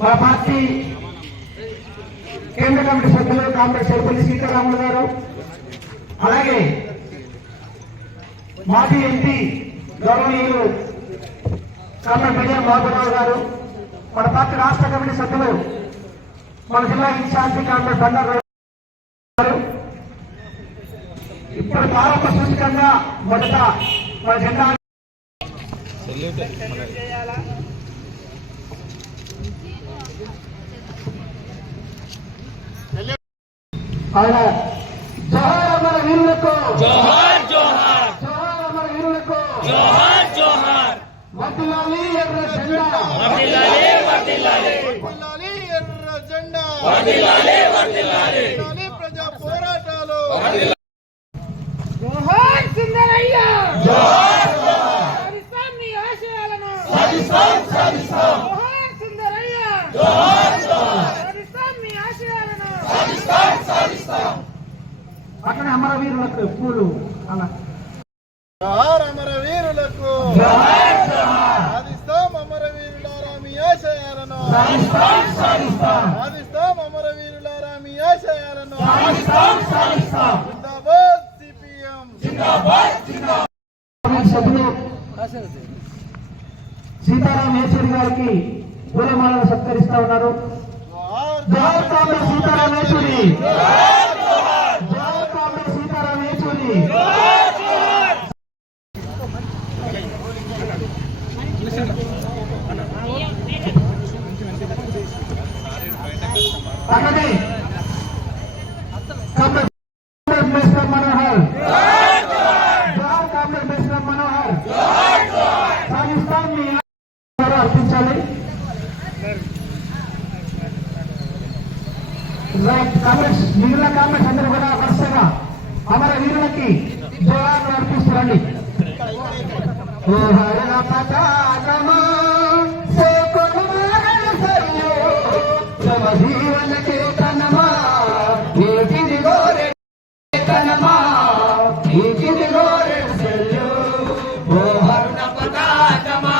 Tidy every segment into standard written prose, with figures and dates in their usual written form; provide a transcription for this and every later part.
మా పార్టీ కేంద్ర కమిటీ సభ్యులు కామ్రేడ్ సర్పల్లి సీతారాములు గారు, అలాగే మాజీ ఎంపీ గౌరవనీయులు కామ్రేడ్ బియ్యం బాబురావు గారు, మన పార్టీ రాష్ట్ర కమిటీ సభ్యులు మన జిల్లా ఇన్ఛార్జి కామ్రేడ్ బండారు గారు. ఇప్పుడు ప్రారంభ సూచకంగా మొదట మన జెండా ఆయన జోహార్ అమర వీరులకు, జోహార్ జోహార్, జోహార్ అమర వీరులకు, జోహార్ జోహార్. వర్ధిల్లాలి ఎర్ర జెండా, వర్ధిల్లాలి వర్ధిల్లాలి, వర్ధిల్లాలి ఎర్ర జెండా, వర్ధిల్లాలి వర్ధిల్లాలి, వర్ధిల్లాలి ప్రజా పోరాటాలు. జోహార్ సుందరయ్య, జోహార్ జోహార్, సాధిస్తాం నీ ఆశయాలను, సాధిస్తాం సాధిస్తాం, జోహార్ సుందరయ్య, జోహార్ జోహార్, సాధిస్తాం నీ ఆశయాలను, సాధిస్తాం సాధిస్తాం. అట్లనే అమరవీరులకు పూలు అలా జోహార్ అమరవీరులకు, జోహార్ జోహార్, సాధిస్తాం అమరవీరులారా మీ ఆశయాలను, సాధిస్తాం సాధిస్తాం, సాధిస్తాం అమరవీరులారా మీ ఆశయాలను. సాధిస్తాం సాధిస్తాం. జిందాబాద్ సిపిఎం, జిందాబాద్ జిందాబాద్. సభ్యులు సీతారాం యేచూరి గారికి పూలమాలను సత్కరిస్తా ఉన్నారు. జోహార్ జోహార్ కామ్రేడ్ సీతారాం యేచూరి, జోహార్ జోహార్, జోహార్ కామ్రేడ్ సీతారాం యేచూరి. జోహార్ జోహార్. అట్లనే కామ్రేడ్ మేస్టర్ మనోహర్, జోహార్ కామ్రేడ్ మేస్టర్ మనోహర్, సాధిస్తాం మీ ఆశయాలను అర్పించాలి. రైట్ కాంగ్రెస్ మిగిలిన కాంగ్రెస్ అందరూ కూడా వరుసగా అమర వీరులకి జోహార్లు అర్పిస్తారండి. ఓ హరణ పతాకమా జీవన కేతనమా నీటిది గోరె కేతనమా నీటిది గోరె సెల్లు. ఓ హరణ పతాకమా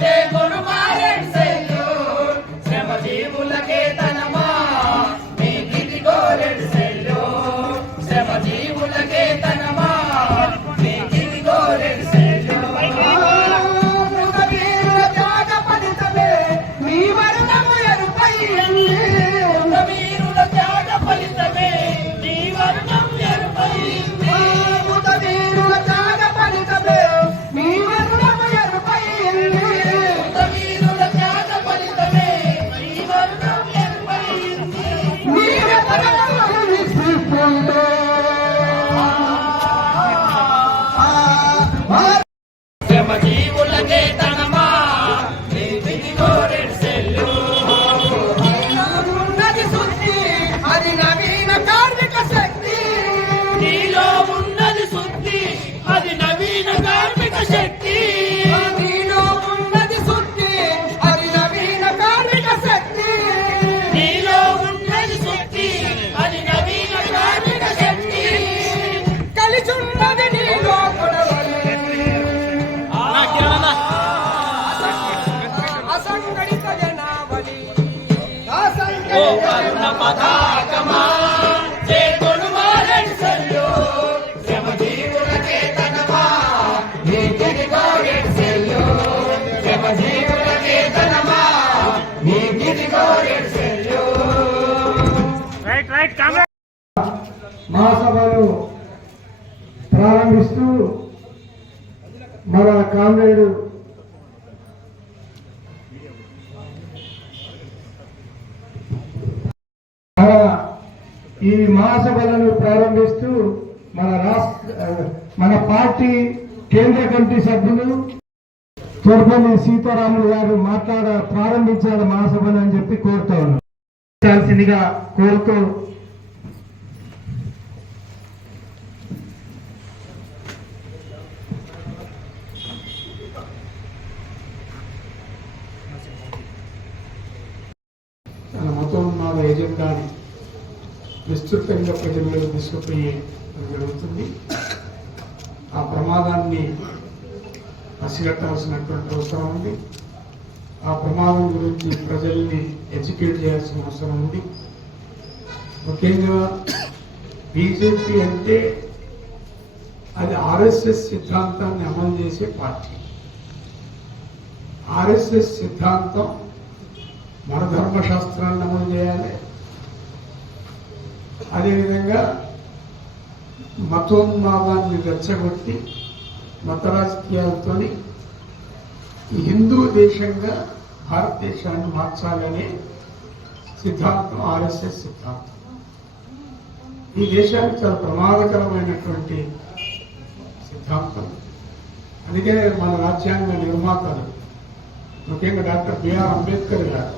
సే గురుమారెడ్ సెల్యూట్, శ్రమ జీవులకే తనమా నీకిది గోరెడ్ సెల్యూట్, శ్రమ జీవులకే తనమా నీకిది గోరెడ్ సెల్యూట్. వీరుల త్యాగ ఫలితమే నీ వర్ణము ఎరుపైంది. వీరుల త్యాగ ఫలితమే నీ వర్ణం ఎరుపైంది. వీరుల త్యాగ ఫలితమే నీ వర్ణము ఎరుపైంది. వీరుల త్యాగ ఫలితమే నీ వర్ణం ఎరుపైంది. నీ వెతలను విసిస్తుంటే శ్రమ జీవులకే తనమా నీకిది గోరెడ్ సెల్యూట్. ఉన్నది శుద్ధి అది నవీన కార్మిక శక్తి. నీలో ఉన్నది శుద్ధి అది నవీన కార్మిక శక్తి. నీలో ఉన్నది శుద్ధి అది నవీన కార్మిక శక్తి. నీలో ఉన్నది శక్తి అది నవీన కార్మిక శక్తి. కలిసున్నది నీలో కొడవలి అసంఘటిత జనావళి. ఓ కరుణ పతాకమా జై గురుమారెడ్ సెల్యూట్, శ్రమ జీవులకే తనమా నీకిది గోరెడ్ సెల్యూట్, శ్రమ జీవులకే తనమా నీకిది గోరెడ్ సెల్యూట్. మహాసభను ప్రారంభిస్తూ మన కామ్రేడు ఈ మహాసభలను ప్రారంభిస్తూ మన పార్టీ కేంద్ర కమిటీ సభ్యులు తోర్పల్లి సీతారాములు గారు ప్రారంభించారు మహాసభను అని చెప్పి కోరుతా ఉన్నాం. కోరుతూ తన మతోన్మాద ఎజెండాని విస్తృతంగా ప్రజలకు తీసుకుపోయి జరుగుతుంది. ఆ ప్రమాదాన్ని పసిగట్టాల్సినటువంటి అవసరం ఉంది. ఆ ప్రమాదం గురించి ప్రజల్ని ఎడ్యుకేట్ చేయాల్సిన అవసరం ఉంది. ముఖ్యంగా బీజేపీ అంటే అది ఆర్ఎస్ఎస్ సిద్ధాంతాన్ని అమలు చేసే పార్టీ. ఆర్ఎస్ఎస్ సిద్ధాంతం మన ధర్మశాస్త్రాన్ని అమలు చేయాలి. అదేవిధంగా మతోన్మాదాన్ని రెచ్చగొట్టి మత రాజకీయాలతో హిందూ దేశంగా భారతదేశాన్ని మార్చాలనే సిద్ధాంతం ఆర్ఎస్ఎస్ సిద్ధాంతం. ఈ దేశానికి చాలా ప్రమాదకరమైనటువంటి సిద్ధాంతం. అందుకే మన రాజ్యాంగ నిర్మాతలు ముఖ్యంగా డాక్టర్ బిఆర్ అంబేద్కర్ గారు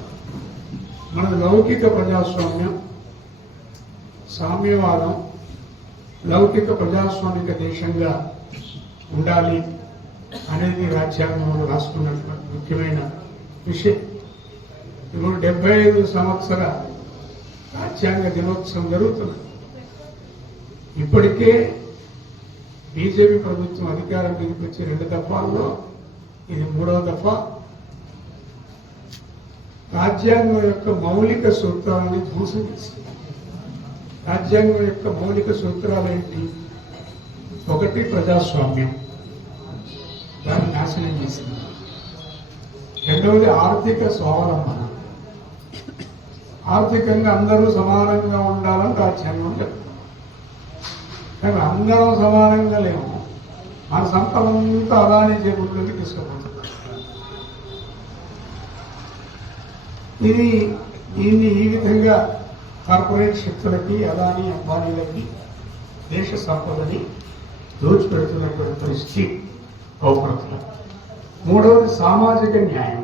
మన లౌకిక ప్రజాస్వామ్యం, సామ్యవాదం, లౌకిక ప్రజాస్వామిక దేశంగా ఉండాలి అనేది రాజ్యాంగంలో రాసుకున్నటువంటి ముఖ్యమైన విషయం. ఇప్పుడు 75 సంవత్సర రాజ్యాంగ దినోత్సవం జరుగుతుంది. ఇప్పటికే బీజేపీ ప్రభుత్వం అధికారం మీదకి వచ్చి 2 దఫాల్లో ఇది 3వ దఫా రాజ్యాంగం యొక్క మౌలిక సూత్రాలని ధ్వంసం చేసింది. రాజ్యాంగం యొక్క మౌలిక సూత్రాలు ఏంటి? 1 ప్రజాస్వామ్యం, దాన్ని నాశనం చేసింది. 2వది ఆర్థిక స్వావలంబన, ఆర్థికంగా అందరూ సమానంగా ఉండాలని రాజ్యాంగం చెప్తుంది. కానీ అందరం సమానంగా లేము. మన సంపదంతా అదాని జేబుల్లోకి తీసుకుపోతుంది. దీన్ని ఈ విధంగా కార్పొరేట్ శక్తులకి, అదాని అంబానీలకి దేశ సంపదని దోచిపెడుతున్నటువంటి పరిస్థితి పౌరతులకు. 3వది సామాజిక న్యాయం.